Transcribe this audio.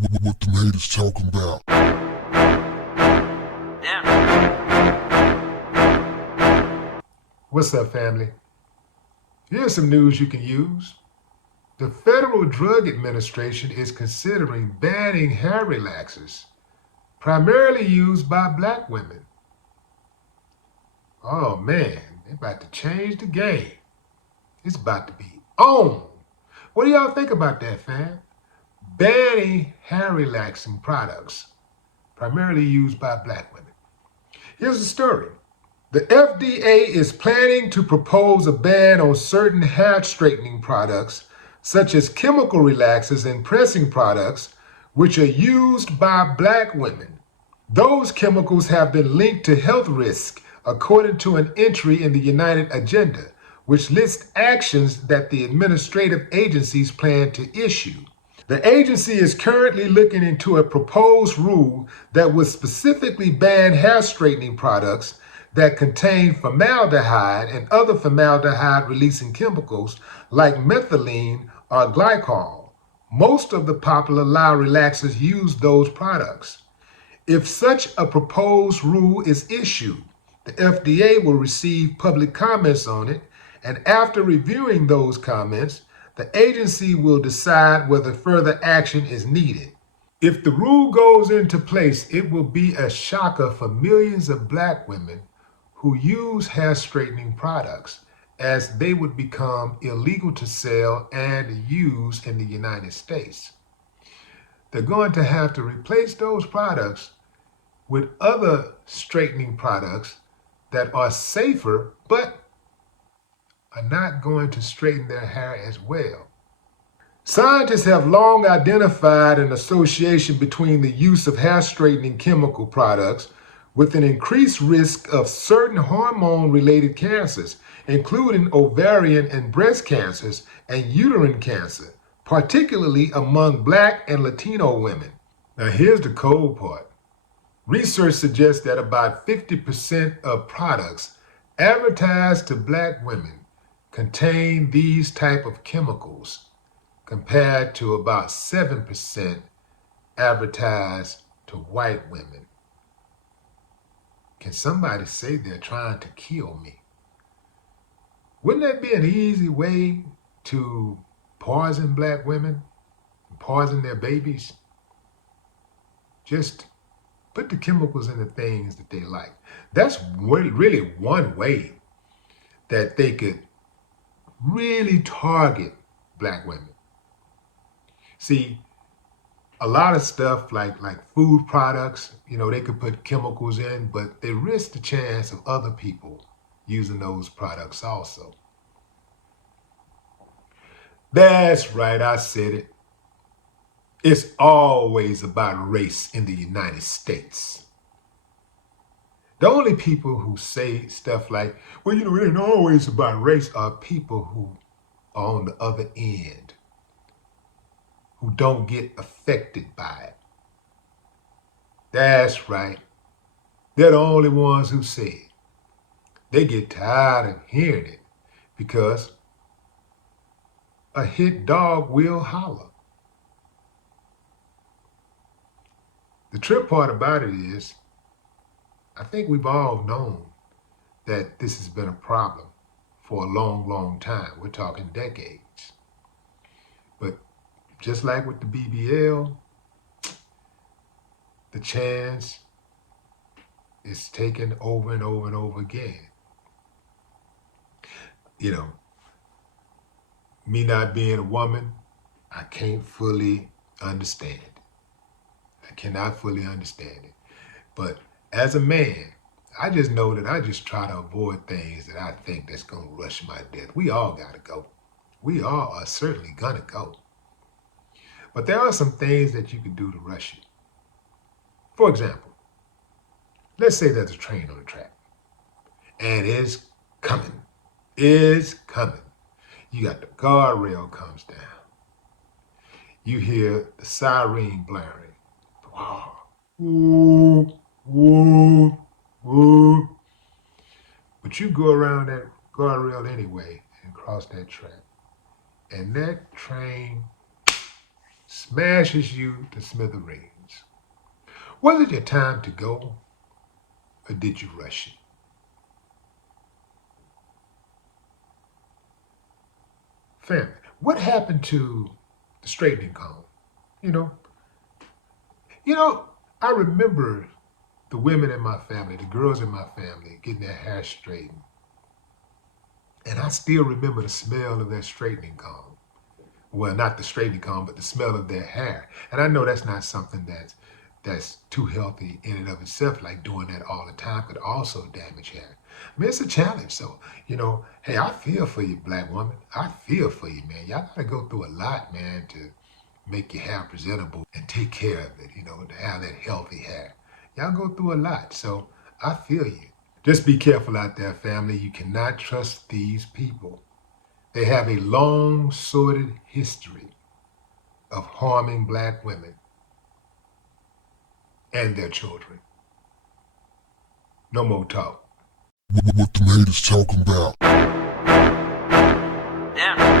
What them haters talking about? What's up, family? Here's some news you can use. The Federal Drug Administration is considering banning hair relaxers, primarily used by black women. Oh man, they're about to change the game. It's about to be on. What do y'all think about that, fam? Banning hair relaxing products, primarily used by black women. Here's the story. The FDA is planning to propose a ban on certain hair straightening products, such as chemical relaxers and pressing products, which are used by black women. Those chemicals have been linked to health risks, according to an entry in the United Agenda, which lists actions that the administrative agencies plan to issue. The agency is currently looking into a proposed rule that would specifically ban hair straightening products that contain formaldehyde and other formaldehyde-releasing chemicals like methylene or glycol. Most of the popular lye relaxers use those products. If such a proposed rule is issued, the FDA will receive public comments on it, and after reviewing those comments, the agency will decide whether further action is needed. If the rule goes into place, it will be a shocker for millions of black women who use hair straightening products, as they would become illegal to sell and use in the United States. They're going to have to replace those products with other straightening products that are safer but are not going to straighten their hair as well. Scientists have long identified an association between the use of hair straightening chemical products with an increased risk of certain hormone-related cancers, including ovarian and breast cancers and uterine cancer, particularly among Black and Latino women. Now here's the cold part. Research suggests that about 50% of products advertised to Black women contain these type of chemicals, compared to about 7% advertised to white women. Can somebody say they're trying to kill me? Wouldn't that be an easy way to poison black women, poison their babies? Just put the chemicals in the things that they like. That's really one way that they could really target black women. See, a lot of stuff like food products, they could put chemicals in, but they risk the chance of other people using those products also. That's right, I said it. It's always about race in the United States. The only people who say stuff like, well, it ain't always about race, are people who are on the other end, who don't get affected by it. That's right. They're the only ones who say it. They get tired of hearing it because a hit dog will holler. The trip part about it is, I think we've all known that this has been a problem for a long, long time. We're talking decades. But just like with the BBL, the chance is taken over and over and over again. Me not being a woman, I can't fully understand it. I cannot fully understand it. But as a man, I just know that I just try to avoid things that I think that's going to rush my death. We all got to go. We all are certainly going to go. But there are some things that you can do to rush it. For example, let's say there's a train on the track and it's coming. It's coming. You got the guardrail comes down. You hear the siren blaring. Wow. Woo, woo, woo. But you go around that guardrail anyway and cross that track. And that train smashes you to smithereens. Was it your time to go, or did you rush it? Family, what happened to the straightening comb? You know, you know, I remember the women in my family, the girls in my family, getting their hair straightened. And I still remember the smell of that straightening comb. Well, not the straightening comb, but the smell of their hair. And I know that's not something that's too healthy in and of itself, like doing that all the time could also damage hair. I mean, it's a challenge. So, hey, I feel for you, black woman. I feel for you, man. Y'all gotta go through a lot, man, to make your hair presentable and take care of it, to have that healthy hair. Y'all go through a lot. So I feel you. Just be careful out there, family. You cannot trust these people. They have a long, sordid history of harming black women and their children. No more talk. What the haters talking about? Damn.